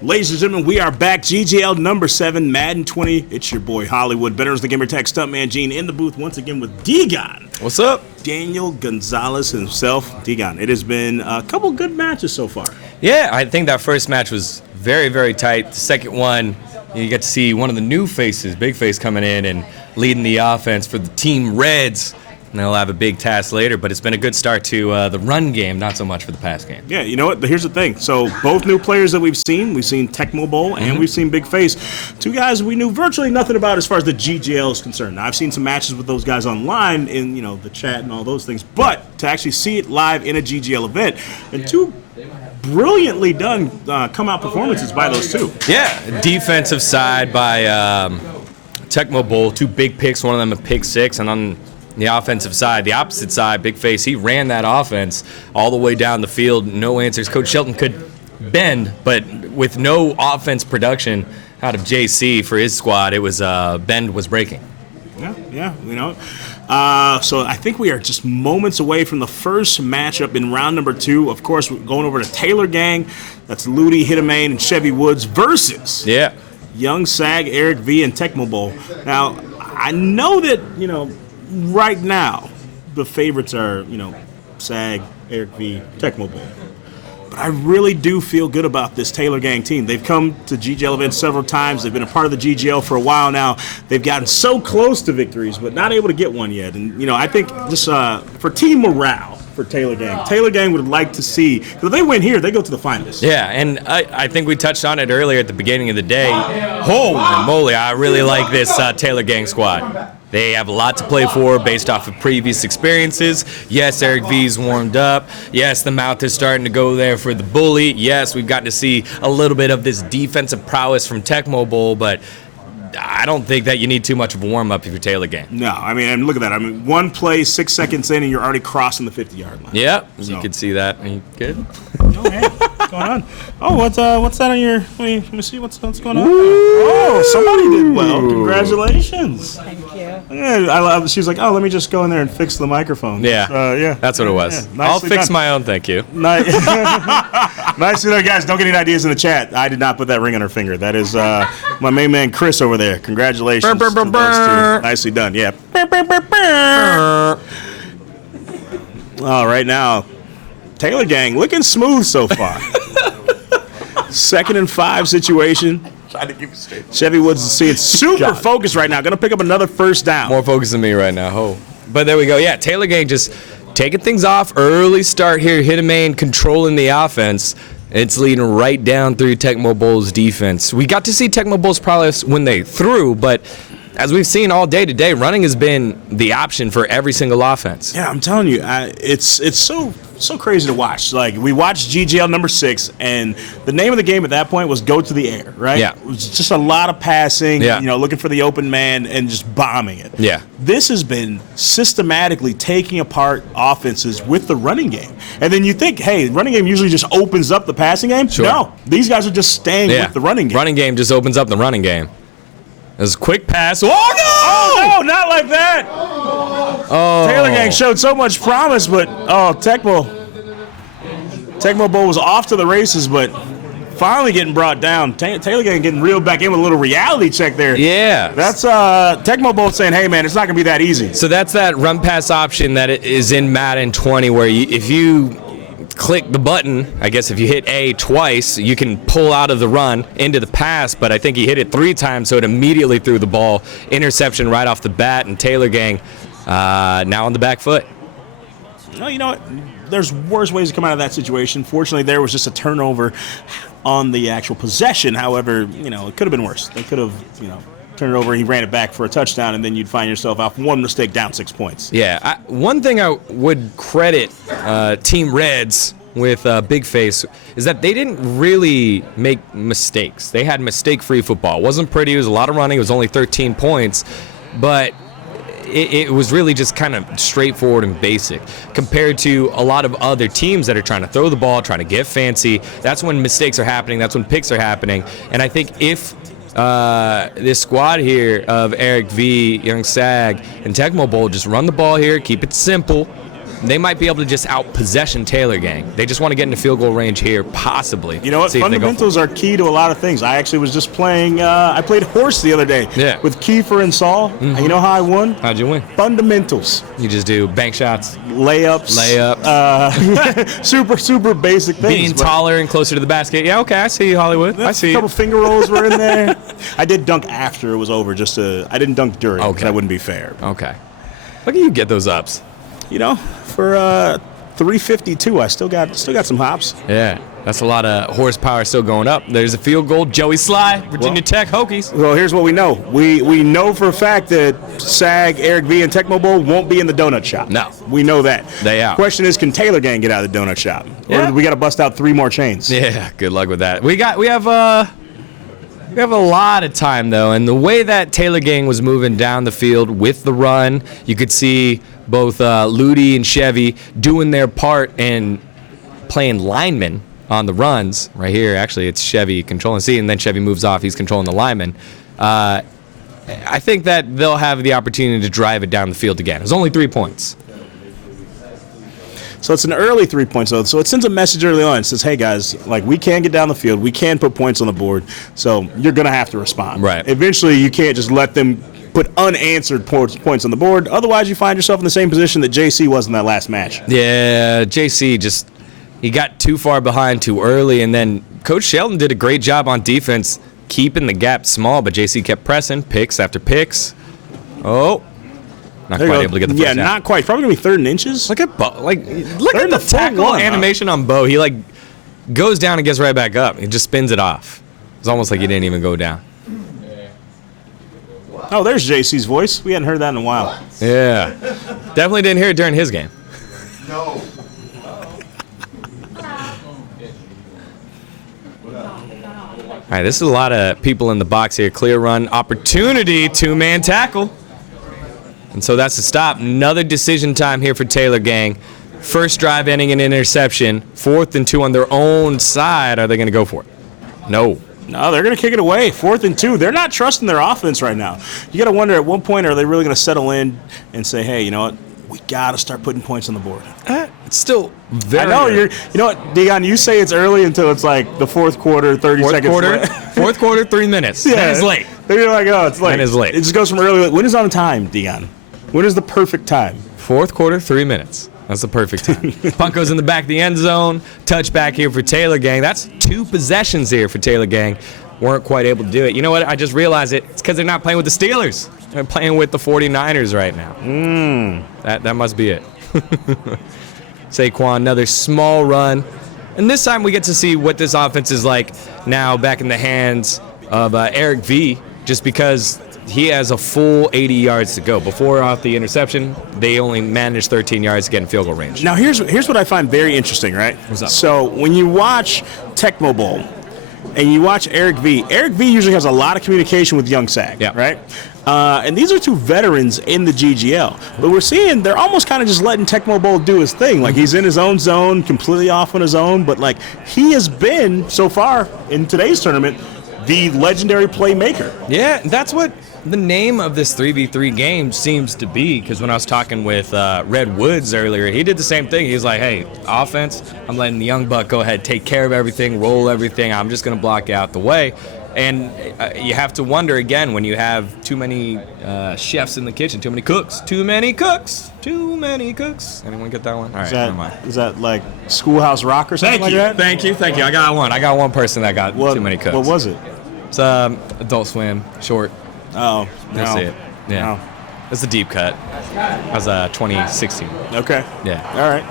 Ladies and gentlemen, we are back. GGL number 7, Madden 20. It's your boy Hollywood. Benner's the Gamer Tech Stuntman Gene in the booth once again with Degon. What's up? Daniel Gonzalez himself. Degon, it has been a couple good matches so far. Yeah, I think that first match was very, very tight. The second one, you get to see one of the new faces, Big Face, coming in and leading the offense for the Team Reds. And they'll have a big task later, but it's been a good start to the run game, not so much for the pass game. Yeah, you know what? Here's the thing. So both new players that we've seen Tecmo Bowl and we've seen Big Face. Two guys we knew virtually nothing about as far as the GGL is concerned. Now, I've seen some matches with those guys online in the chat and all those things, but to actually see it live in a GGL event and two brilliantly done come-out performances by those two. Yeah, defensive side by Tecmo Bowl, 2 big picks, one of them a pick 6, and on the offensive side, the opposite side, Big Face, he ran that offense all the way down the field, no answers. Coach Shelton could bend, but with no offense production out of JC for his squad, it was bend was breaking. Yeah, so I think we are just moments away from the first matchup in round number 2. Of course, we're going over to Taylor Gang. That's Ludi, Hitamane, and Chevy Woods versus Young Sag, Eric V, and Tecmo Bowl. Now, I know that, right now, the favorites are, Sag, Eric V, Tecmo Bowl. But I really do feel good about this Taylor Gang team. They've come to GGL events several times. They've been a part of the GGL for a while now. They've gotten so close to victories, but not able to get one yet. And, I think just for team morale for Taylor Gang would like to see, because if they win here, they go to the finals. Yeah, and I think we touched on it earlier at the beginning of the day. Holy moly, I really like this Taylor Gang squad. They have a lot to play for based off of previous experiences. Yes, Eric V's warmed up. Yes, the mouth is starting to go there for the bully. Yes, we've gotten to see a little bit of this defensive prowess from Tecmo Bowl, but I don't think that you need too much of a warm-up if you're Taylor Gang. No, and look at that. One play, 6 seconds in, and you're already crossing the 50-yard line. Yeah, so you can see that. Are you good? Oh, hey, what's going on? Oh, what's that on your? Let me see what's going on. Oh, somebody did well. Congratulations. Thank you. Yeah, she's like, oh, let me just go in there and fix the microphone. Yeah, that's what it was. Yeah, I'll fix my own, thank you. Nice. Nice to know, guys. Don't get any ideas in the chat. I did not put that ring on her finger. That is my main man, Chris, over there. Congratulations to those two. Nicely done. Yeah. All right, now, Taylor Gang looking smooth so far. 2nd and 5 situation. Trying to keep it straight. Chevy Woods is seeing super focused right now. Going to pick up another first down. More focus than me right now. Oh. But there we go. Yeah, Taylor Gang just taking things off. Early start here. Hitamane controlling the offense. It's leading right down through Tecmo Bowl's defense. We got to see Tecmo Bowl's prowess when they threw, but as we've seen all day today, running has been the option for every single offense. Yeah, I'm telling you, it's so crazy to watch. Like, we watched GGL number 6, and the name of the game at that point was go to the air, right? Yeah. It was just a lot of passing, looking for the open man and just bombing it. Yeah. This has been systematically taking apart offenses with the running game. And then you think, hey, running game usually just opens up the passing game. Sure. No, these guys are just staying with the running game. Running game just opens up the running game. There's a quick pass. Oh, no! Oh, no, not like that. Oh. Taylor Gang showed so much promise, but, Tecmo Bowl was off to the races, but finally getting brought down. Taylor Gang getting reeled back in with a little reality check there. Yeah. That's Tecmo Bowl saying, hey, man, it's not going to be that easy. So that's that run pass option that is in Madden 20 where if you click the button, I guess if you hit A twice, you can pull out of the run into the pass, but I think he hit it 3 times, so it immediately threw the ball. Interception right off the bat, and Taylor Gang now on the back foot. Well, you know what? There's worse ways to come out of that situation. Fortunately, there was just a turnover on the actual possession. However, it could have been worse. They could have, turned it over, he ran it back for a touchdown, and then you'd find yourself off one mistake down 6 points. Yeah, one thing I would credit Team Reds with Big Face is that they didn't really make mistakes. They had mistake-free football. It wasn't pretty. It was a lot of running. It was only 13 points, but it was really just kind of straightforward and basic compared to a lot of other teams that are trying to throw the ball, trying to get fancy. That's when mistakes are happening. That's when picks are happening. And I think if this squad here of Eric V, Young Sag, and Tecmo Bowl just run the ball here, keep it simple, they might be able to just out-possession Taylor Gang. They just want to get into field goal range here, possibly. You know what? Fundamentals are key to a lot of things. I actually was just playing, I played horse the other day with Kiefer and Saul. Mm-hmm. And you know how I won? How'd you win? Fundamentals. You just do bank shots. Layups. Super basic things. Being taller and closer to the basket. Yeah, okay, I see you, Hollywood. I see you. A couple finger rolls were in there. I did dunk after it was over. I didn't dunk during because that wouldn't be fair. Okay. Look at you get those ups. You know, for 352, I still got some hops. Yeah, that's a lot of horsepower still going up. There's a field goal. Joey Sly, Virginia Tech Hokies. Well, here's what we know. We know for a fact that SAG, Eric V, and Tecmo Bowl won't be in the donut shop. No. We know that. They out. Question is, can Taylor Gang get out of the donut shop? Yeah. Or do we got to bust out 3 more chains? Yeah, good luck with that. We have a lot of time, though, and the way that Taylor Gang was moving down the field with the run, you could see both Ludi and Chevy doing their part and playing linemen on the runs. Right here, actually, it's Chevy controlling C, and then Chevy moves off. He's controlling the linemen. I think that they'll have the opportunity to drive it down the field again. It's only 3 points. So it's an early 3 points, though. So it sends a message early on. It says, hey, guys, like, we can get down the field. We can put points on the board. So you're going to have to respond. Right. Eventually, you can't just let them put unanswered points on the board. Otherwise, you find yourself in the same position that JC was in that last match. Yeah, JC he got too far behind too early, and then Coach Shelton did a great job on defense keeping the gap small, but JC kept pressing, picks after picks. Oh. Not quite able to get the first down. Yeah, not quite. Probably going to be 3rd and inches. Look at Bo. Look at the tackle animation on Bo. He, goes down and gets right back up. He just spins it off. It's almost like he didn't even go down. Oh, there's JC's voice. We hadn't heard that in a while. Yeah. Definitely didn't hear it during his game. No. All right, this is a lot of people in the box here. Clear run opportunity, 2-man tackle. And so that's a stop. Another decision time here for Taylor Gang. First drive ending in interception. 4th and 2 on their own side. Are they going to go for it? No. No, they're going to kick it away. 4th and 2. They're not trusting their offense right now. You got to wonder at what point are they really going to settle in and say, hey, you know what? We got to start putting points on the board. It's still very I know. You know what, Dion, you say it's early until it's like the 4th quarter, 30 seconds late. 4th quarter, 3 minutes. Yeah. That is late. Then you're like, oh, it's late. That is late. It just goes from early. When is on time, Dion? When is the perfect time? 4th quarter, 3 minutes. That's the perfect time. Punt goes in the back of the end zone. Touchback here for Taylor Gang. That's 2 possessions here for Taylor Gang. Weren't quite able to do it. You know what? I just realized it. It's because they're not playing with the Steelers. They're playing with the 49ers right now. That must be it. Saquon, another small run. And this time we get to see what this offense is like now back in the hands of Eric V, just because he has a full 80 yards to go. Before off the interception, they only managed 13 yards to get in field goal range. Now, here's what I find very interesting, right? What's up? So when you watch Tecmo Bowl and you watch Eric V usually has a lot of communication with young SAG, right? And these are 2 veterans in the GGL. But we're seeing they're almost kind of just letting Tecmo Bowl do his thing. Like, he's in his own zone, completely off on his own. But, like, he has been, so far in today's tournament, the legendary playmaker. Yeah, that's what the name of this 3v3 game seems to be, because when I was talking with Red Woods earlier, he did the same thing. He was like, hey, offense, I'm letting the young buck go ahead, take care of everything, roll everything. I'm just going to block out the way. And you have to wonder, again, when you have too many chefs in the kitchen, too many cooks. Anyone get that one? All right, never mind. Is that like Schoolhouse Rock or something like that? Thank you. I got one person that got too many cooks. What was it? It's Adult Swim, short. Oh, no. You'll see it. Yeah. No. It's a deep cut. That was 2016. Okay. Yeah. All right.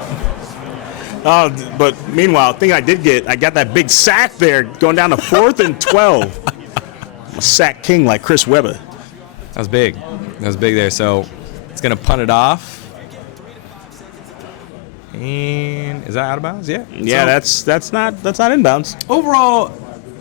But meanwhile, the thing I got that big sack there going down to 4th and 12. I'm a sack king like Chris Webber. That was big. There. So it's going to punt it off. And is that out of bounds? Yeah. Yeah, so, that's not inbounds. Overall,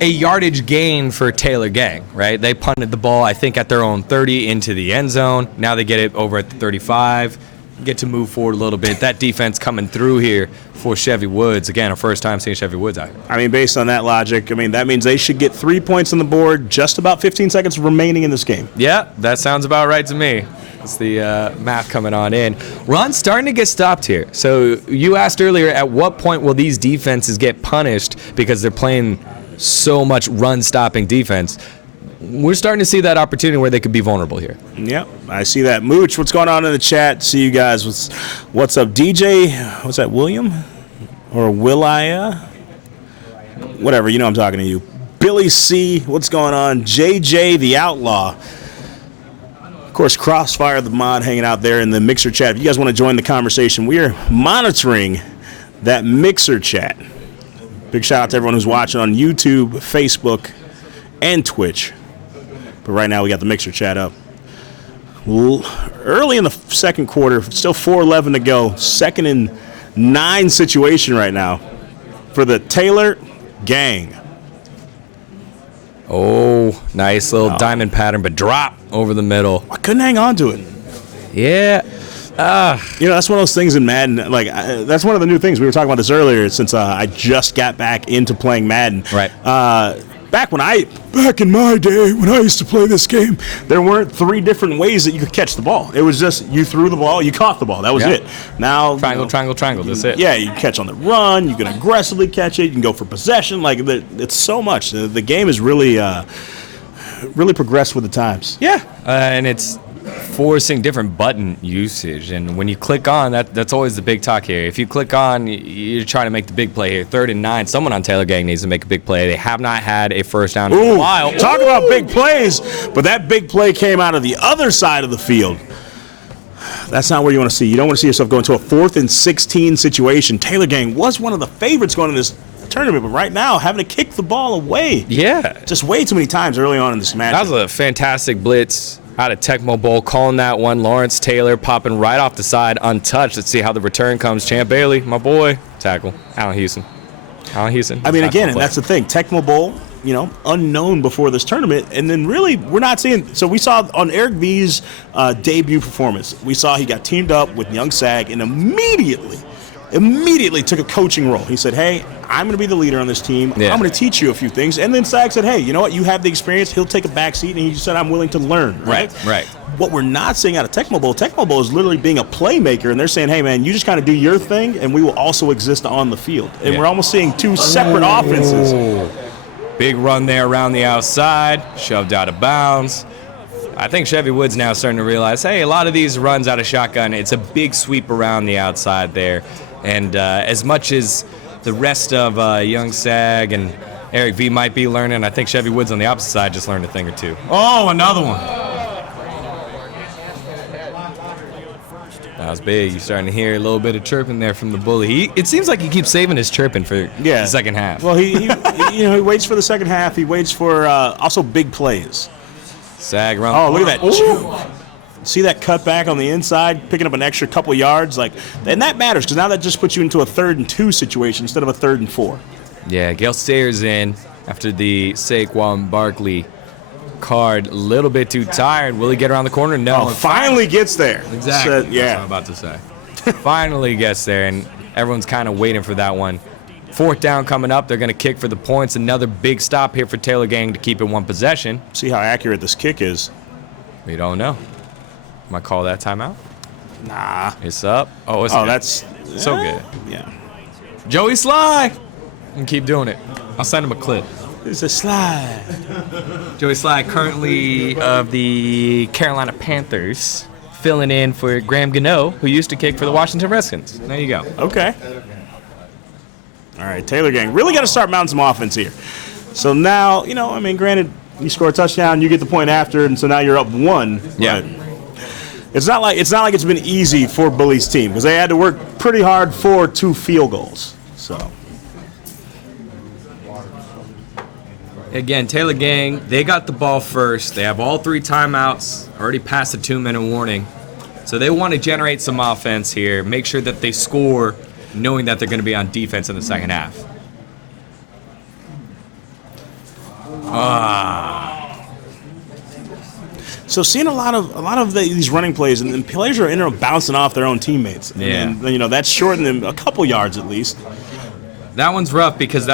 a yardage gain for Taylor Gang, right? They punted the ball, I think, at their own 30 into the end zone. Now they get it over at the 35. get to move forward a little bit. That defense coming through here for Chevy Woods. Again, our first time seeing Chevy Woods out here. I mean, based on that logic, I mean, that means they should get 3 points on the board, just about 15 seconds remaining in this game. Yeah, that sounds about right to me. It's the math coming on in. Run's starting to get stopped here. So you asked earlier, at what point will these defenses get punished because they're playing so much run-stopping defense? We're starting to see that opportunity where they could be vulnerable here. Yep, I see that. Mooch, what's going on in the chat? See you guys. What's up, DJ? What's that, William? Or Willia? Whatever, you know I'm talking to you. Billy C, what's going on? JJ the Outlaw. Of course, Crossfire the mod hanging out there in the Mixer chat. If you guys want to join the conversation, we are monitoring that Mixer chat. Big shout out to everyone who's watching on YouTube, Facebook, and Twitch. But right now we got the Mixer chat up. Early in the second quarter, still 4:11 to go. 2nd and 9 situation right now for the Taylor gang. Oh, nice little diamond pattern, but drop over the middle. I couldn't hang on to it. Yeah. You know, that's one of those things in Madden. Like, that's one of the new things. We were talking about this earlier since I just got back into playing Madden. Right. Back in my day, when I used to play this game, there weren't 3 different ways that you could catch the ball. It was just you threw the ball, you caught the ball. That was it. Now, Triangle. That's it. Yeah, you can catch on the run. You can aggressively catch it. You can go for possession. Like, it's so much. The game is really progressed with the times. Yeah, and it's forcing different button usage, and when you click on that's always the big talk here. If you click on, you're trying to make the big play here. 3rd and 9, someone on Taylor Gang needs to make a big play. They have not had a first down in a while. Talk about big plays, but that big play came out of the other side of the field. That's not where you want to see. You don't want to see yourself go into a 4th and 16 situation. Taylor Gang was one of the favorites going in this tournament, but right now having to kick the ball away. Yeah, just way too many times early on in this match. That was a fantastic blitz out of Tecmo Bowl, calling that one. Lawrence Taylor popping right off the side, untouched. Let's see how the return comes. Champ Bailey, my boy, tackle. Allen Houston. I mean, again, and that's the thing. Tecmo Bowl, you know, unknown before this tournament, and then really we're not seeing. So we saw on Eric V's debut performance, we saw he got teamed up with Young Sag and immediately took a coaching role. He said, hey, I'm going to be the leader on this team. Yeah. I'm going to teach you a few things. And then Sag said, hey, you know what? You have the experience. He'll take a back seat. And he said, I'm willing to learn. Right. What we're not seeing out of Tecmo Bowl is literally being a playmaker. And they're saying, hey, man, you just kind of do your thing, and we will also exist on the field. And we're almost seeing 2 separate offenses. Big run there around the outside, shoved out of bounds. I think Chevy Woods now starting to realize, hey, a lot of these runs out of shotgun, it's a big sweep around the outside there. And as much as the rest of Young Sag and Eric V might be learning, I think Chevy Woods on the opposite side just learned a thing or two. Oh, another one. That was big. You're starting to hear a little bit of chirping there from the bully. It seems like he keeps saving his chirping for the second half. Well, he he waits for the second half. He waits for also big plays. Sag run. Oh, look at that. Ooh. See that cutback on the inside, picking up an extra couple yards, and that matters because now that just puts you into a 3rd and 2 situation instead of a 3rd and 4. Yeah, Gale Sayers in after the Saquon Barkley card. A little bit too tired. Will he get around the corner? No. Oh, finally gets there. Exactly. That's what I'm about to say. Finally gets there, and everyone's kind of waiting for that one. 4th down coming up. They're going to kick for the points. Another big stop here for Taylor Gang to keep it 1 possession. See how accurate this kick is. We don't know. Might call that timeout? Nah. It's up. Oh, it's good. That's so good. Yeah. Joey Sly. And keep doing it. I'll send him a clip. It's a slide. Joey Sly, currently of the Carolina Panthers, filling in for Graham Gano, who used to kick for the Washington Redskins. There you go. Okay. All right, Taylor Gang. Really got to start mounting some offense here. So now, granted, you score a touchdown, you get the point after, and so now you're up 1. Yeah. It's not like it's been easy for Bully's team because they had to work pretty hard for 2 field goals. So again, Taylor Gang, they got the ball first. They have all 3 timeouts, already past the 2-minute warning. So they want to generate some offense here, make sure that they score, knowing that they're going to be on defense in the second half. So seeing a lot of these running plays, and players are bouncing off their own teammates. Yeah. And that's shortened them a couple yards at least. That one's rough because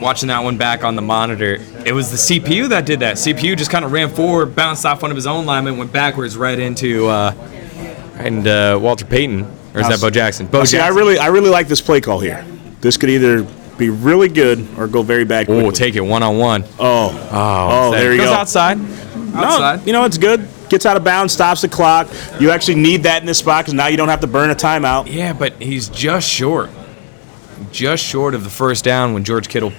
watching that one back on the monitor, it was the CPU that did that. CPU just kind of ran forward, bounced off one of his own linemen, went backwards right into Walter Payton, or is that Bo Jackson? Bo See, Jackson. I really like this play call here. This could either be really good or go very bad quickly. Oh, take it one-on-one. Oh, there you goes go. outside. Outside. No, it's good. Gets out of bounds, stops the clock. You actually need that in this spot because now you don't have to burn a timeout. Yeah, but he's just short. Just short of the first down when George Kittle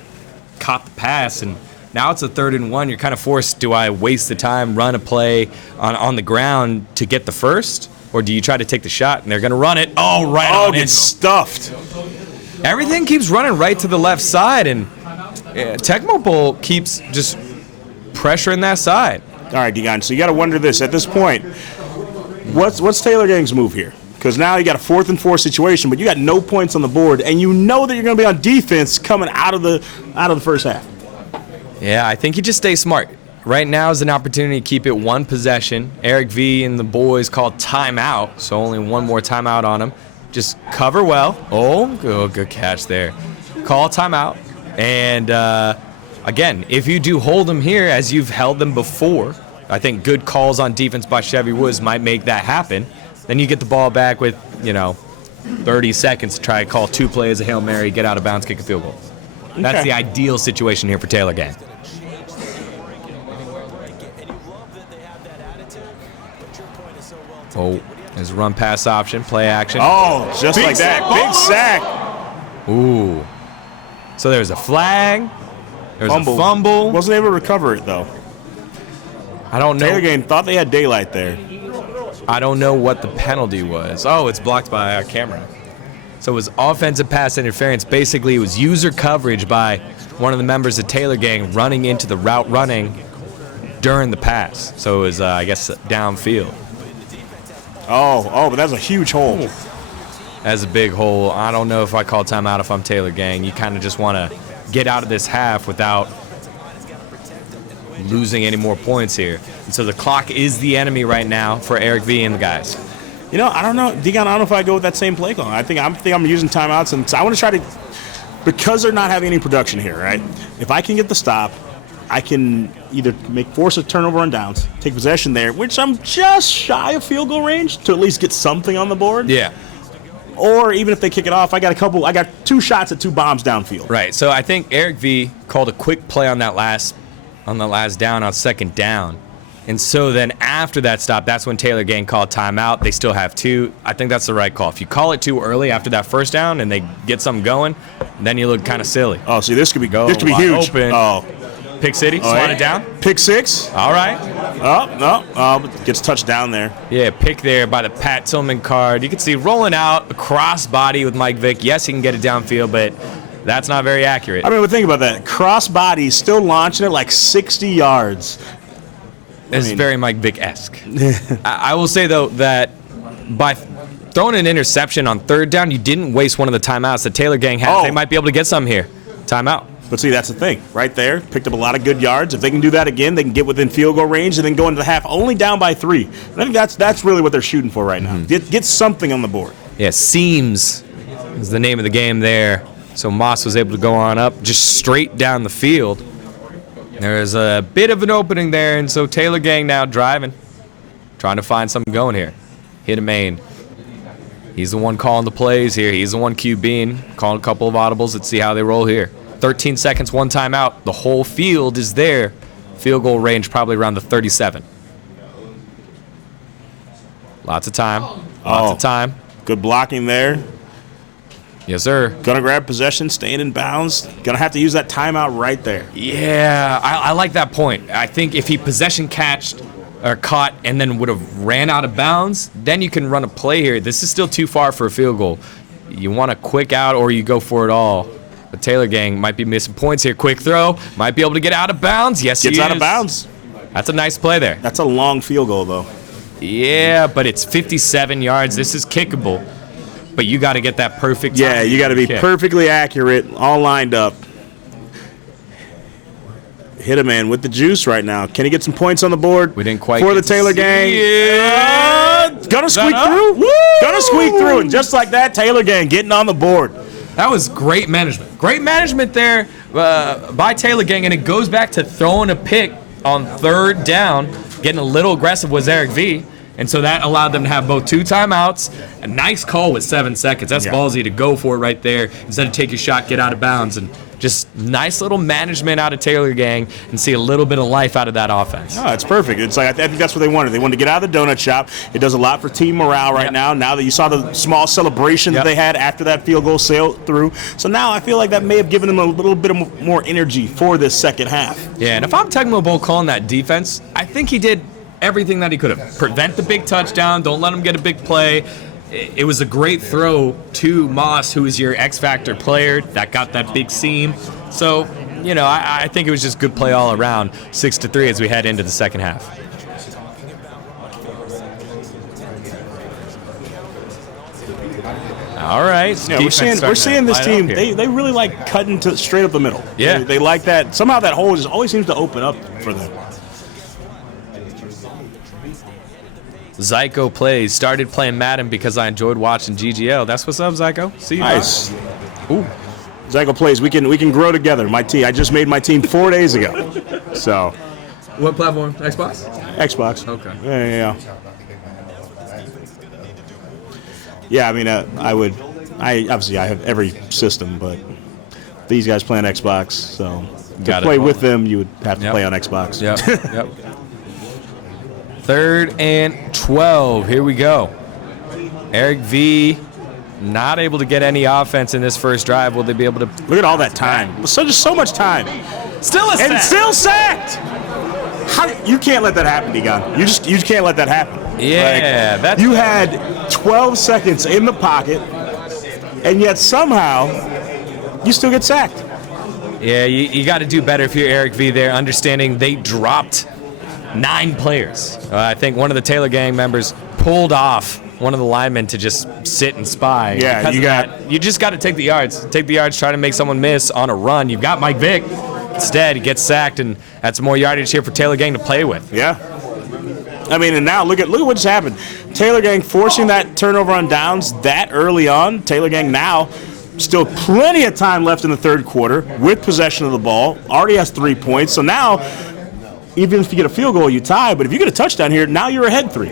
caught the pass, and now it's a 3rd and 1. You're kind of forced, do I waste the time, run a play on the ground to get the first, or do you try to take the shot? And they're going to run it. Oh, right on gets stuffed. Everything keeps running right to the left side, and Tecmo Bowl keeps just pressuring that side. All right, Degon, so you got to wonder this. At this point, what's Taylor Gang's move here? Because now you got a 4th and 4 situation, but you got no points on the board, and you know that you're going to be on defense coming out of the first half. Yeah, I think you just stay smart. Right now is an opportunity to keep it one possession. Eric V and the boys called timeout, so only one more timeout on him. Just cover well. Oh, good catch there. Call timeout. And, again, if you do hold them here as you've held them before, I think good calls on defense by Chevy Woods might make that happen. Then you get the ball back with, 30 seconds to try to call 2 plays, a Hail Mary, get out of bounds, kick a field goal. That's the ideal situation here for Taylor Gang. Oh, there's a run-pass option, play action. Oh, just like that. Big sack. Ooh. So there's a flag. There's a fumble. Wasn't able to recover it, though. I don't know. Taylor Gang thought they had daylight there. I don't know what the penalty was. Oh, it's blocked by our camera. So it was offensive pass interference. Basically, it was user coverage by one of the members of Taylor Gang running into the route running during the pass. So it was, I guess, downfield. Oh, but that's a huge hole. That's a big hole. I don't know if I call timeout if I'm Taylor Gang. You kind of just want to get out of this half without losing any more points here. And so the clock is the enemy right now for Eric V and the guys. I don't know, Degon. I don't know if I go with that same play call. I think I'm using timeouts, and I want to try to, because they're not having any production here, right? If I can get the stop, I can either force a turnover on downs, take possession there, which I'm just shy of field goal range to at least get something on the board. Yeah. Or even if they kick it off, I got 2 shots at 2 bombs downfield. Right. So I think Eric V called a quick play on that last down on 2nd down. And so then after that stop, that's when Taylor Gang called timeout. They still have 2. I think that's the right call. If you call it too early after that first down and they get something going, then you look kind of silly. Oh, see, this could be huge. Open. Oh. Pick City, swat it down. Pick 6. All right. Oh, no. Gets touched down there. Yeah, pick there by the Pat Tillman card. You can see rolling out a cross body with Mike Vick. Yes, he can get it downfield, but that's not very accurate. I mean, think about that. Cross body, still launching it like 60 yards. It's very Mike Vick-esque. I will say, though, that by throwing an interception on 3rd down, you didn't waste one of the timeouts that Taylor Gang had. They might be able to get some here. Timeout. But see, that's the thing. Right there, picked up a lot of good yards. If they can do that again, they can get within field goal range and then go into the half only down by 3. And I think that's really what they're shooting for right now. Mm-hmm. Get something on the board. Yeah, seams is the name of the game there. So Moss was able to go on up just straight down the field. There's a bit of an opening there, and so Taylor Gang now driving, trying to find something going here. Hit a main. He's the one calling the plays here. He's the one QBing, calling a couple of audibles. Let's see how they roll here. 13 seconds, 1 timeout. The whole field is there. Field goal range probably around the 37. Lots of time. Lots of time. Good blocking there. Yes, sir. Gonna grab possession, staying in bounds. Gonna have to use that timeout right there. Yeah, I like that point. I think if he possession catched or caught and then would have ran out of bounds, then you can run a play here. This is still too far for a field goal. You want a quick out or you go for it all. But Taylor Gang might be missing points here. Quick throw. Might be able to get out of bounds. Yes, he is. Gets out of bounds. That's a nice play there. That's a long field goal, though. Yeah, but it's 57 yards. This is kickable. But you got to get that perfect time. Yeah, you got to be perfectly accurate, all lined up. Hitman with the juice right now. Can he get some points on the board? We didn't quite for the get to Taylor see gang. it. Gonna squeak up? through. Woo! Gonna squeak through, and just like that, Taylor gang getting on the board. That was great management. Great management there by Taylor gang, and it goes back to throwing a pick on 3rd down, getting a little aggressive was Eric V. And so that allowed them to have both 2 timeouts. A nice call with 7 seconds. That's ballsy to go for it right there. Instead of take your shot, get out of bounds. And just nice little management out of Taylor gang and see a little bit of life out of that offense. Oh, it's perfect. It's like I think that's what they wanted. They wanted to get out of the donut shop. It does a lot for team morale right now. Now that you saw the small celebration that they had after that field goal sailed through. So now I feel like that may have given them a little bit of more energy for this second half. Yeah, and if I'm Tecmo Bowl calling that defense, I think he did everything that he could have. Prevent the big touchdown. Don't let him get a big play. It was a great throw to Moss, who is your X-Factor player that got that big seam. So, you know, I think it was just good play all around. 6-3 as we head into the second half. All right. Yeah, we're seeing this team. They really like cutting to straight up the middle. Yeah. They like that. Somehow that hole just always seems to open up for them. Zyko plays. Started playing Madden because I enjoyed watching GGL. That's what's up, Zyko. See you. Nice. Ooh. Zyko plays. We can grow together. My team. I just made my team 4 days ago. So. What platform? Xbox? Xbox. Okay. Yeah. Yeah, I mean, I have every system, but these guys play on Xbox, so to play with them, you would have to play on Xbox. Yep. 3rd and 12. Here we go. Eric V. not able to get any offense in this first drive. Will they be able to? Look at all that time. So much time. Still a sack. And still sacked. You can't let that happen, Egon. You just can't let that happen. Yeah, that's. You had 12 seconds in the pocket, and yet somehow you still get sacked. Yeah, you got to do better if you're Eric V. there, understanding they dropped 9 players. I think one of the Taylor gang members pulled off one of the linemen to just sit and spy. Yeah, you just got to take the yards. Take the yards, try to make someone miss on a run. You've got Mike Vick. Instead, he gets sacked, and that's more yardage here for Taylor gang to play with. Yeah. I mean, and now look at what just happened. Taylor gang forcing that turnover on downs that early on. Taylor gang now still plenty of time left in the third quarter with possession of the ball. Already has 3 points. So now, even if you get a field goal, you tie. But if you get a touchdown here, now you're ahead 3.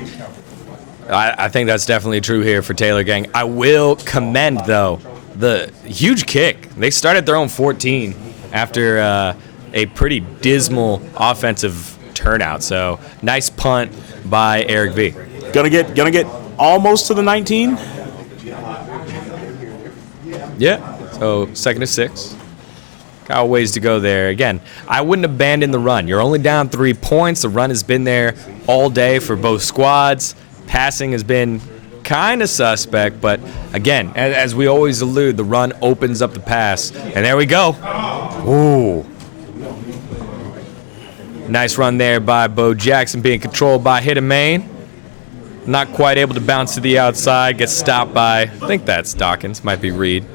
I think that's definitely true here for Taylor gang. I will commend, though, the huge kick. They started their own 14 after a pretty dismal offensive turnout. So nice punt by Eric V. Gonna get almost to the 19. Yeah. So 2nd and 6. Got a ways to go there. Again, I wouldn't abandon the run. You're only down 3 points. The run has been there all day for both squads. Passing has been kind of suspect, but again, as we always allude, the run opens up the pass. And there we go. Ooh. Nice run there by Bo Jackson, being controlled by Hitman. Not quite able to bounce to the outside. Gets stopped by, I think that's Dawkins, might be Reed.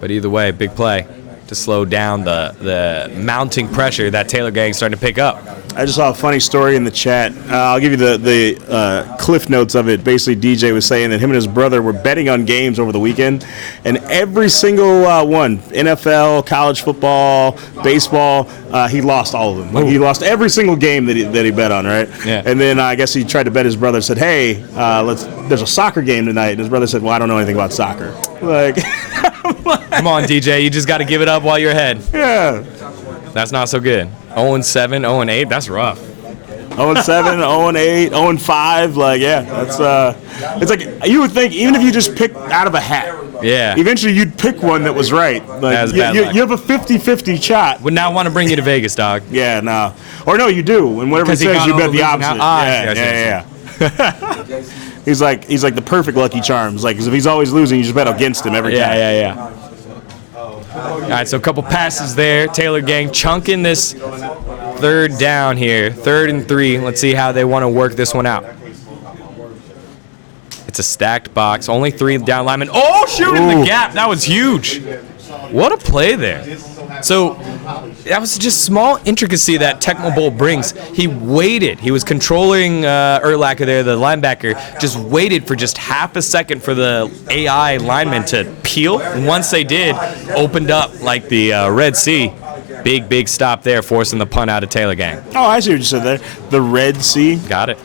But either way, big play to slow down the mounting pressure that Taylor gang's starting to pick up. I just saw a funny story in the chat. I'll give you the cliff notes of it. Basically, DJ was saying that him and his brother were betting on games over the weekend, and every single one, NFL, college football, baseball, he lost all of them. Like, he lost every single game that he bet on, right? Yeah. And then I guess he tried to bet his brother. Said, "Hey, there's a soccer game tonight," and his brother said, "Well, I don't know anything about soccer." Like, come on, DJ, you just got to give it up while you're ahead. Yeah. That's not so good. 0-7, 0-8, that's rough. 0-7, 0-8, 0-5, like, yeah, that's it's like you would think even if you just picked out of a hat, yeah, eventually you'd pick one that was right. Like you have a 50-50 shot. Would not want to bring you to Vegas, dog. Yeah, no, or no, you do. And whatever it says, you bet the opposite. Yeah. He's like the perfect Lucky Charms. Like, 'cause if he's always losing, you just bet against him every time. Yeah. All right, so a couple passes there. Taylor gang chunking this 3rd down here. 3rd and 3. Let's see how they want to work this one out. It's a stacked box. Only 3 down linemen. Oh, shooting the gap. That was huge. What a play there. So that was just small intricacy that Tecmo Bowl brings. He waited. He was controlling Urlacher there, the linebacker, just waited for just half a second for the AI lineman to peel. And once they did, opened up like the Red Sea. Big stop there, forcing the punt out of Taylor Gang. Oh, I see what you said there. The Red Sea. Got it.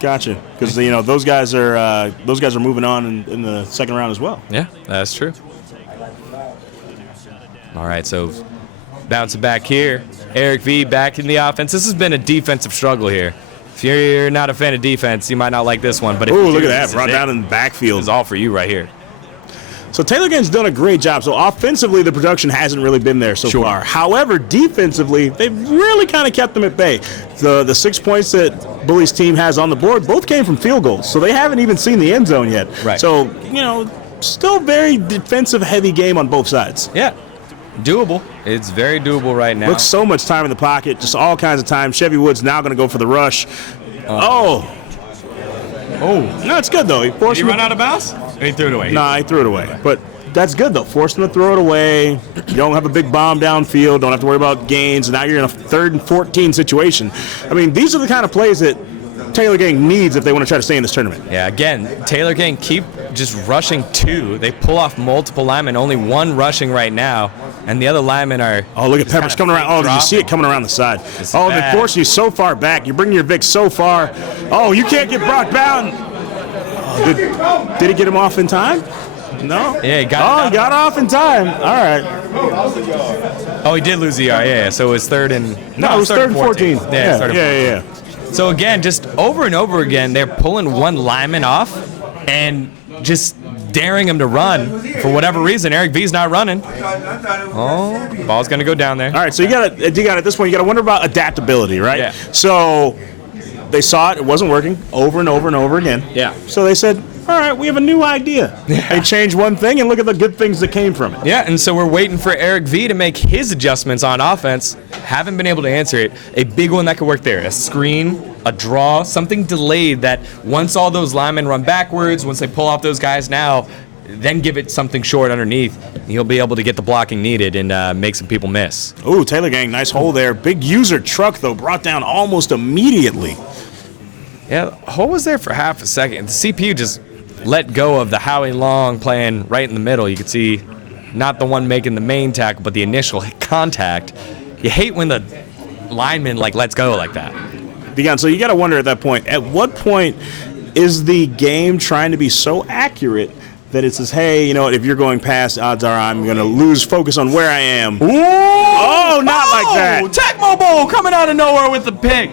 Gotcha. Because those guys are moving on in the second round as well. Yeah, that's true. All right, so bouncing back here, Eric V back in the offense. This has been a defensive struggle here. If you're not a fan of defense, you might not like this one. But oh, look at that! Brought down in the backfield. It's all for you right here. So Taylor Gang's done a great job. So offensively, the production hasn't really been there so far. However, defensively, they've really kind of kept them at bay. The 6 points that Bully's team has on the board both came from field goals, so they haven't even seen the end zone yet. Right. So, still very defensive-heavy game on both sides. Yeah. Doable. It's very doable right now. Looks so much time in the pocket, just all kinds of time. Chevy Woods now going to go for the rush. Oh. No, it's good, though. Did he run out of bounds? He threw it away. Nah, he threw it away. But that's good, though. Forced him to throw it away. You don't have a big bomb downfield. Don't have to worry about gains. Now you're in a 3rd and 14 situation. I mean, these are the kind of plays that Taylor Gang needs if they want to try to stay in this tournament. Yeah, again, Taylor Gang keep just rushing 2. They pull off multiple linemen. Only 1 rushing right now. And the other linemen are... Oh, look at Peppers coming around. Oh, did you see it coming around the side? Oh, they force you so far back. You're bringing your Vic so far. Oh, you can't get brought down. Did he get him off in time? No? Yeah, he got off in time. All right. Oh, he did lose the yard. Yeah, so it was 3rd and... No, it was 3rd and 14. Yeah. So again, just over and over again, they're pulling one lineman off and just daring him to run. For whatever reason, Eric V's not running. Oh, ball's going to go down there. All right, so you got at this point, you got to wonder about adaptability, right? Yeah. So they saw it wasn't working over and over and over again. Yeah. So they said, all right, we have a new idea. Yeah. They changed one thing, and look at the good things that came from it. Yeah, and so we're waiting for Eric V to make his adjustments on offense. Haven't been able to answer it. A big one that could work there, a screen, a draw, something delayed that once all those linemen run backwards, once they pull off those guys now, then give it something short underneath. He'll be able to get the blocking needed and make some people miss. Ooh, Taylor Gang, nice hole there. Big user truck, though, brought down almost immediately. Yeah, the hole was there for half a second. The CPU just let go of the Howie Long playing right in the middle. You could see not the one making the main tackle, but the initial contact. You hate when the lineman lets go like that. Again, so you got to wonder at that point, at what point is the game trying to be so accurate that it says, hey, if you're going past, odds are I'm going to lose focus on where I am. Ooh! Oh, not like that. Tecmo Bowl coming out of nowhere with the pick.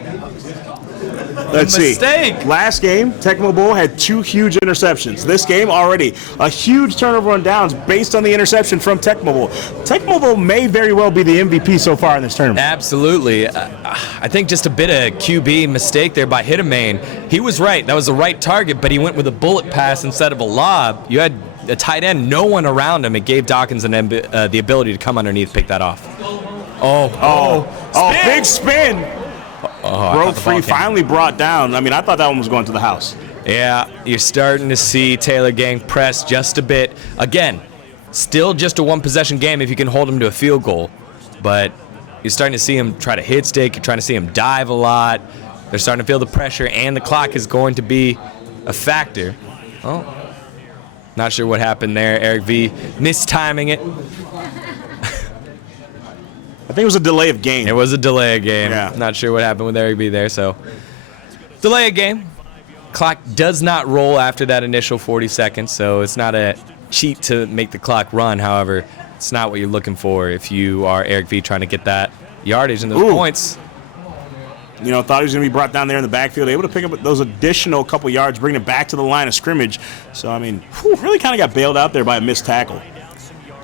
Let's see. Mistake. Last game, Tecmo Bowl had 2 huge interceptions. This game already a huge turnover on downs based on the interception from Tecmo Bowl. Tecmo Bowl may very well be the MVP so far in this tournament. Absolutely. I think just a bit of QB mistake there by Hittermain. He was right. That was the right target, but he went with a bullet pass instead of a lob. You had a tight end, no one around him. It gave Dawkins the ability to come underneath, pick that off. Big spin. Broke free, finally brought down. I mean, I thought that one was going to the house. Yeah, you're starting to see Taylor Gang press just a bit. Again, still just a one-possession game if you can hold him to a field goal. But you're starting to see him try to hit stick. You're trying to see him dive a lot. They're starting to feel the pressure, and the clock is going to be a factor. Oh, not sure what happened there. Eric V mistiming it. I think it was a delay of game. It was a delay of game. Yeah. Not sure what happened with Eric B there. So, delay of game. Clock does not roll after that initial 40 seconds, so it's not a cheat to make the clock run. However, it's not what you're looking for if you are Eric V trying to get that yardage and those points. Thought he was going to be brought down there in the backfield, able to pick up those additional couple yards, bring it back to the line of scrimmage. So, I mean, really kind of got bailed out there by a missed tackle.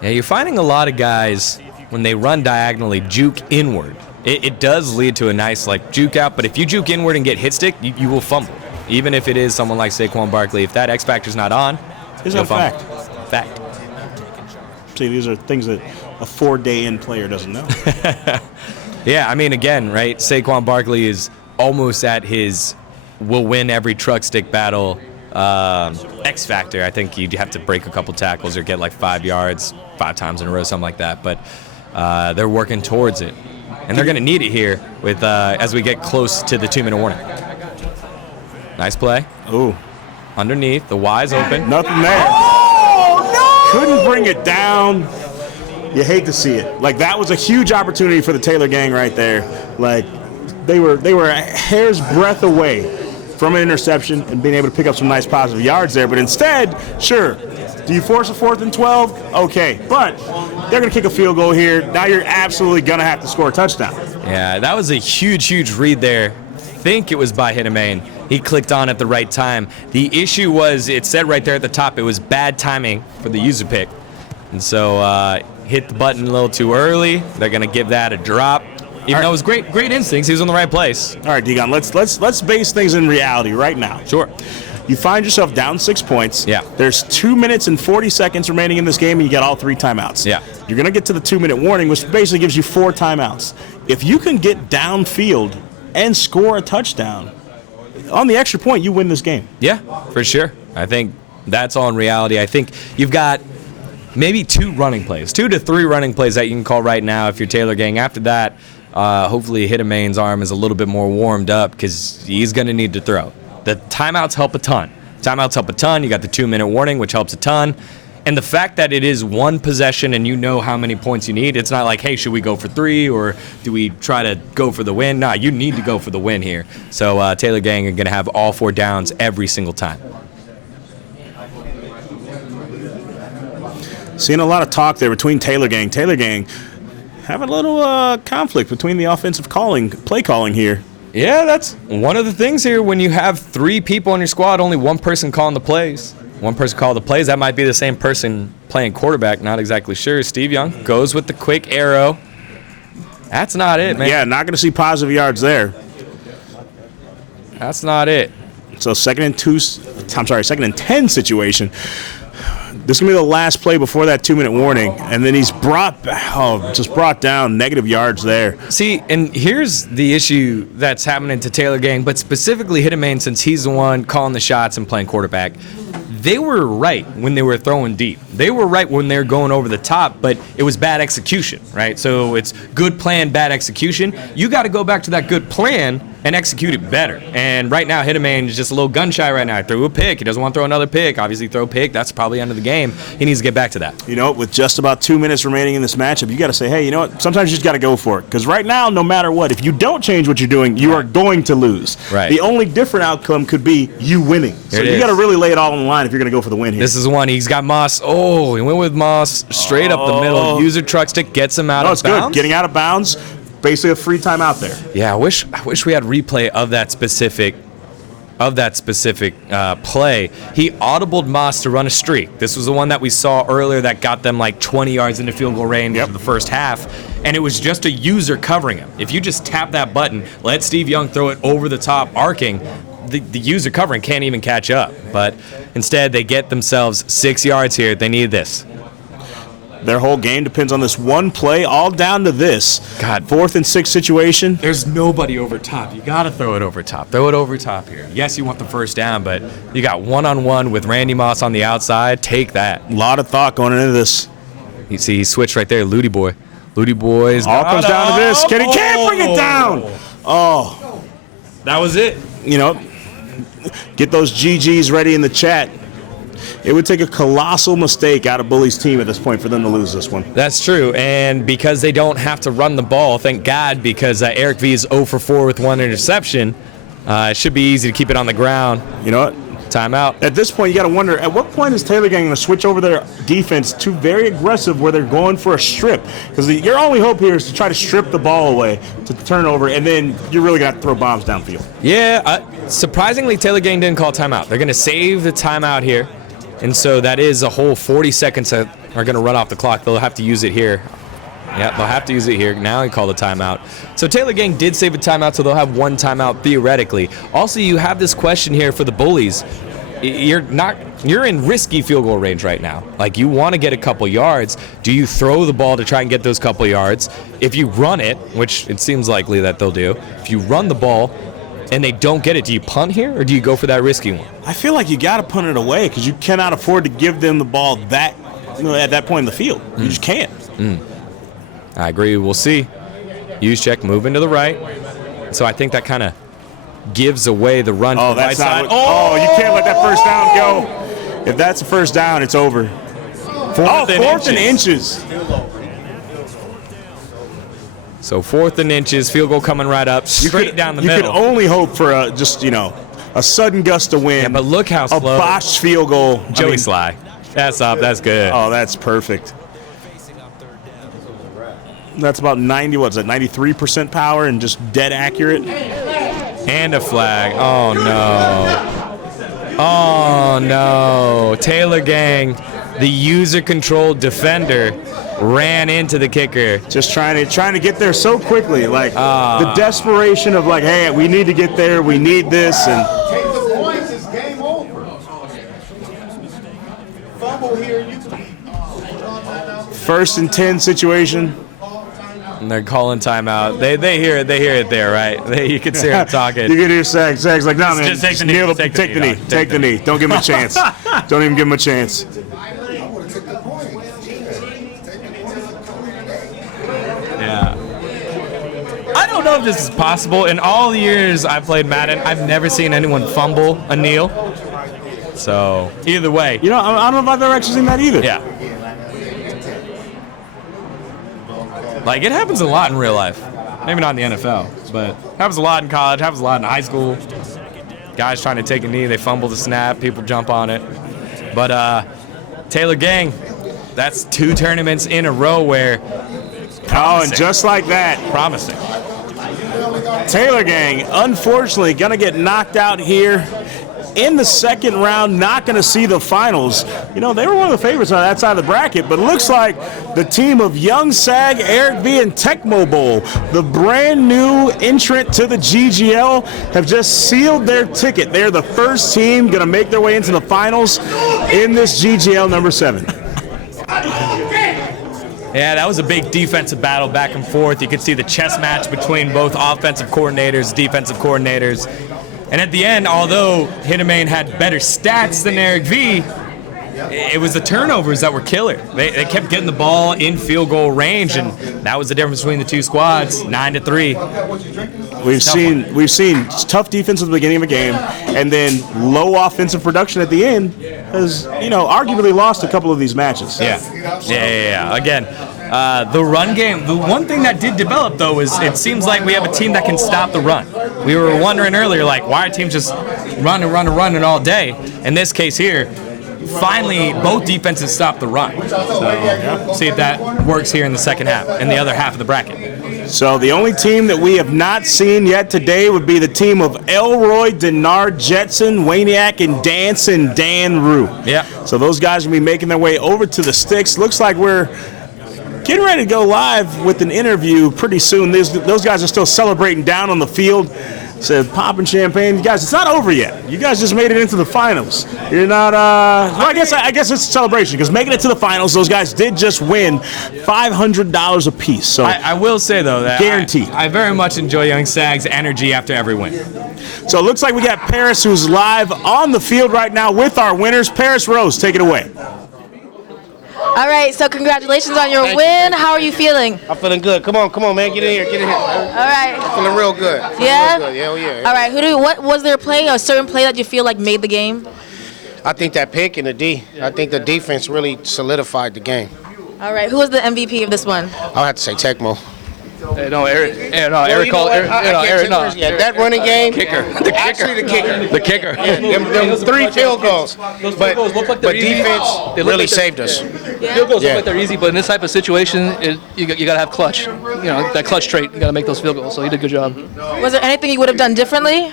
Yeah, you're finding a lot of guys, when they run diagonally, juke inward. It does lead to a nice juke out, but if you juke inward and get hit stick, you will fumble. Even if it is someone like Saquon Barkley, if that X factor's not on, it's a fact. Fact. See, these are things that a 4-day-in player doesn't know. Yeah, I mean, again, right? Saquon Barkley is almost at his will win every truck stick battle X factor. I think you'd have to break a couple tackles or get 5 yards 5 times in a row, something like that. But they're working towards it. And they're going to need it here with as we get close to the 2-minute warning. Nice play. Ooh. Underneath, the Y's open. Nothing there. Oh, no! Couldn't bring it down. You hate to see it. Like, that was a huge opportunity for the Taylor gang right there. Like, they were a hair's breadth away from an interception and being able to pick up some nice positive yards there. But instead, sure, do you force a 4th and 12? Okay. But they're going to kick a field goal here. Now you're absolutely going to have to score a touchdown. Yeah, that was a huge read there. I think it was by Hitamain. He clicked on at the right time. The issue was, it said right there at the top, it was bad timing for the user pick. And so hit the button a little too early. They're going to give that a drop. Even though it was great instincts, he was in the right place. All right, Degon, let's base things in reality right now. Sure. You find yourself down 6 points. Yeah. There's 2 minutes and 40 seconds remaining in this game, and you got all 3 timeouts. Yeah. You're going to get to the 2-minute warning, which basically gives you 4 timeouts. If you can get downfield and score a touchdown, on the extra point, you win this game. Yeah, for sure. I think that's all in reality. I think you've got maybe 2 running plays, 2 to 3 running plays that you can call right now if you're Taylor gang. After that, hopefully Hitamain's arm is a little bit more warmed up because he's going to need to throw. The timeouts help a ton. You got the 2-minute warning, which helps a ton. And the fact that it is 1 possession and you know how many points you need, it's not like, hey, should we go for 3 or do we try to go for the win? Nah, you need to go for the win here. So Taylor gang are going to have all 4 downs every single time. Seeing a lot of talk there between Taylor gang. Taylor gang having a little conflict between the offensive play calling here. Yeah, that's one of the things here. When you have 3 people on your squad, only 1 person calling the plays. 1 person called the plays. That might be the same person playing quarterback. Not exactly sure. Steve Young goes with the quick arrow. That's not it, man. Yeah, not going to see positive yards there. That's not it. So second and 10 situation. This is going to be the last play before that 2-minute warning. And then he's brought down negative yards there. See, and here's the issue that's happening to Taylor gang, but specifically Hitamain, since he's the one calling the shots and playing quarterback. They were right when they were throwing deep. They were right when they were going over the top, but it was bad execution, right? So it's good plan, bad execution. You got to go back to that good plan and execute it better. And right now, Hitamain is just a little gun shy right now. He threw a pick. He doesn't want to throw another pick. Obviously, throw a pick. That's probably end of the game. He needs to get back to that. You know, with just about 2 minutes remaining in this matchup, you got to say, hey, you know what? Sometimes you just got to go for it. Because right now, no matter what, if you don't change what you're doing, you are going to lose. Right. The only different outcome could be you winning. So you got to really lay it all on the line if you're going to go for the win here. This is one. He's got Moss. Oh, he went with Moss straight up the middle. User truck stick gets him out of bounds. No, it's good. Getting out of bounds. Basically a free time out there. Yeah, I wish we had replay of that specific play. He audibled Moss to run a streak. This was the one that we saw earlier that got them like 20 yards into field goal range in the first half, and it was just a user covering him. If you just tap that button, let Steve Young throw it over the top, arcing, the user covering can't even catch up. But instead, they get themselves 6 yards here. They need this. Their whole game depends on this one play, all down to this. God. 4th and 6 situation. There's nobody over top. You got to throw it over top. Throw it over top here. Yes, you want the first down, but you got one-on-one with Randy Moss on the outside. Take that. A lot of thought going into this. You see, he switched right there. Ludi Boy. Ludi Boy's all comes down to this. He can't bring it down. Oh. That was it. You know, get those GGs ready in the chat. It would take a colossal mistake out of Bully's team at this point for them to lose this one. That's true, and because they don't have to run the ball, thank God, because Eric V is 0 for 4 with 1 interception. It should be easy to keep it on the ground. You know what? Timeout. At this point, you got to wonder, at what point is Taylor going to switch over their defense to very aggressive where they're going for a strip? Because your only hope here is to try to strip the ball away, to turn over, and then you're really going to have to throw bombs downfield. Yeah, surprisingly, Taylor gang didn't call timeout. They're going to save the timeout here. And so that is a whole 40 seconds that are going to run off the clock. They'll have to use it here. Yeah, they'll have to use it here. Now he called a timeout. So Taylor gang did save a timeout, so they'll have 1 timeout theoretically. Also, you have this question here for the Bullies. You're in risky field goal range right now. Like, you want to get a couple yards. Do you throw the ball to try and get those couple yards? If you run it, which it seems likely that they'll do, if you run the ball and they don't get it, do you punt here or do you go for that risky one? I feel like you got to punt it away because you cannot afford to give them the ball at that point in the field. You just can't. I agree. We'll see. Juszczyk moving to the right. So I think that kind of gives away the run to the right side. You can't let that first down go. If that's a first down, it's over. Fourth and inches. So 4th and inches, field goal coming right up, straight down the middle. You could only hope for a sudden gust of wind. Yeah, but look how slow. A botched field goal. Joey Sly. That's up. That's good. Oh, that's perfect. That's about 93% power and just dead accurate. And a flag. Oh, no. Oh, no. Taylor Gang, the user-controlled defender, ran into the kicker. Just trying to get there so quickly. Like, the desperation of, like, hey, we need to get there. We need this. And first and 10 situation. And they're calling timeout. They hear it. They hear it there, right? You can see them talking. You can hear Sags like, no, man. Just take the knee. Take the knee. Don't give him a chance. Don't even give him a chance. Yeah. I don't know if this is possible. In all the years I've played Madden, I've never seen anyone fumble a kneel. So either way. I don't know if I've ever actually seen that either. Yeah. Like, it happens a lot in real life. Maybe not in the NFL, but happens a lot in college, happens a lot in high school. Guys trying to take a knee, they fumble the snap, people jump on it. But Taylor Gang, that's 2 tournaments in a row where and just like that. Promising. Taylor Gang, unfortunately, going to get knocked out here in the second round, not going to see the finals. They were one of the favorites on that side of the bracket, but it looks like the team of Young Sag, Eric V, and Tecmo Bowl, the brand new entrant to the GGL, have just sealed their ticket. They're the first team going to make their way into the finals in this GGL number 7. Yeah, that was a big defensive battle back and forth. You could see the chess match between both offensive coordinators, defensive coordinators. And at the end, although Hittermain had better stats than Eric V, it was the turnovers that were killer. They kept getting the ball in field goal range, and that was the difference between the two squads, 9-3. We've seen tough defense at the beginning of a game, and then low offensive production at the end has, arguably lost a couple of these matches. Yeah. Again, the run game, the one thing that did develop, though, is it seems like we have a team that can stop the run. We were wondering earlier, like, why are teams just running all day? In this case here, finally, both defenses stopped the run. So, see if that works here in the second half, in the other half of the bracket. So the only team that we have not seen yet today would be the team of Elroy, Denard, Jetson, Waniak, and Dan Rue. Yeah. So those guys will be making their way over to the sticks. Looks like we're getting ready to go live with an interview pretty soon. Those guys are still celebrating down on the field. Said popping champagne. You guys, it's not over yet. You guys just made it into the finals. You're not, well, I guess it's a celebration because making it to the finals, those guys did just win $500 apiece. So I will say, though, that guaranteed. I very much enjoy Young Sag's energy after every win. So it looks like we got Paris, who's live on the field right now with our winners. Paris Rose, take it away. All right, so congratulations on your win. How are you feeling? I'm feeling good. Come on, man. Get in here. All right. I'm feeling real good. Yeah? Real good. Yeah. All right, what was there a certain play that you feel like made the game? I think that pick and the D. I think the defense really solidified the game. All right, who was the MVP of this one? I'll have to say Tecmo. Eric called Eric. That running game. Kicker. Actually, the kicker. The kicker. Yeah, them 3 field goals. Those field goals look like they're easy. Defense They look really like saved us. Field goals look like they're easy, but in this type of situation, you got to have clutch. That clutch trait. You got to make those field goals. So he did a good job. Was there anything you would have done differently?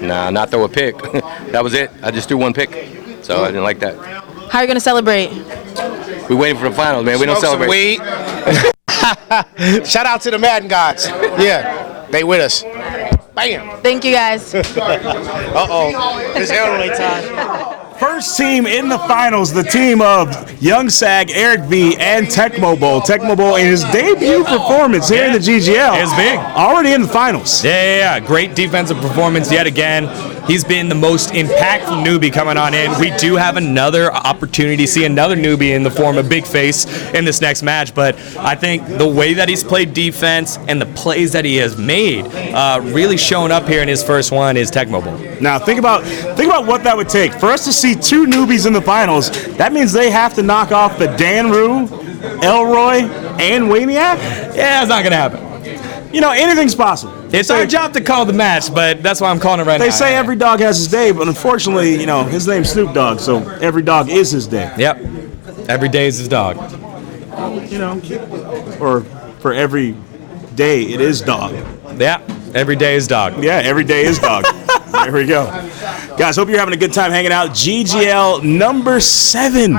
Nah, not throw a pick. That was it. I just threw one pick, so I didn't like that. How are you going to celebrate? We're waiting for the finals, man. We don't Smoke some celebrate. weed. Shout out to the Madden gods. Yeah, they with us. Bam. Thank you, guys. Uh-oh. It's Elroy time. First team in the finals, the team of Young Sag, Eric V, and Tecmo Bowl. Tecmo Bowl in his debut performance here in the GGL. It's big. Already in the finals. Yeah. Great defensive performance yet again. He's been the most impactful newbie coming on in. We do have another opportunity to see another newbie in the form of Big Face in this next match, but I think the way that he's played defense and the plays that he has made really showing up here in his first one is Tecmo Bowl. Now think about what that would take. For us to see two newbies in the finals, that means they have to knock off the Dan Rue, Elroy, and Waniac. Yeah, it's not going to happen. You know, anything's possible. It's our job to call the match, but that's why I'm calling it right now. They say every dog has his day, but unfortunately, you know, his name's Snoop Dogg, so every dog is his day. Yep. Every day is his dog. You know, or for every day it is dog. Yeah. Every day is dog. Yeah, every day is dog. There we go. Guys, hope you're having a good time hanging out. GGL number 7.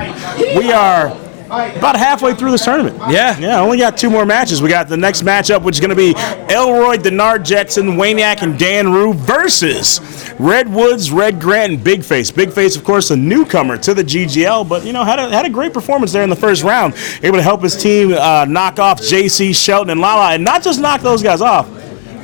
We are about halfway through this tournament. Yeah. Only got 2 more matches. We got the next matchup, which is going to be Elroy, Denard Jetson, Waniac, and Dan Rue versus Red Woods, Red Grant, and Big Face. Big Face, of course, a newcomer to the GGL, but, you know, had a great performance there in the first round. Able to help his team knock off JC, Shelton, and Lala, and not just knock those guys off,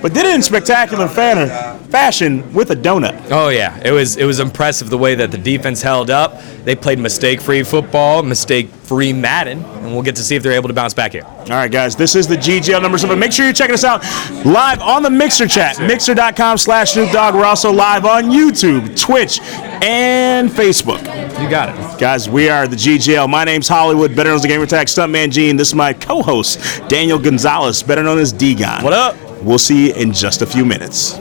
but did it in spectacular fashion with a donut. Oh yeah, it was impressive the way that the defense held up. They played mistake-free football, mistake-free Madden, and we'll get to see if they're able to bounce back here. All right, guys, this is the GGL number 7. Make sure you're checking us out live on the Mixer chat, mixer.com/Snoop Dogg. We're also live on YouTube, Twitch, and Facebook. You got it. Guys, we are the GGL. My name's Hollywood, better known as the Gamer Tag Stuntman Gene. This is my co-host, Daniel Gonzalez, better known as D-Gon. What up? We'll see you in just a few minutes.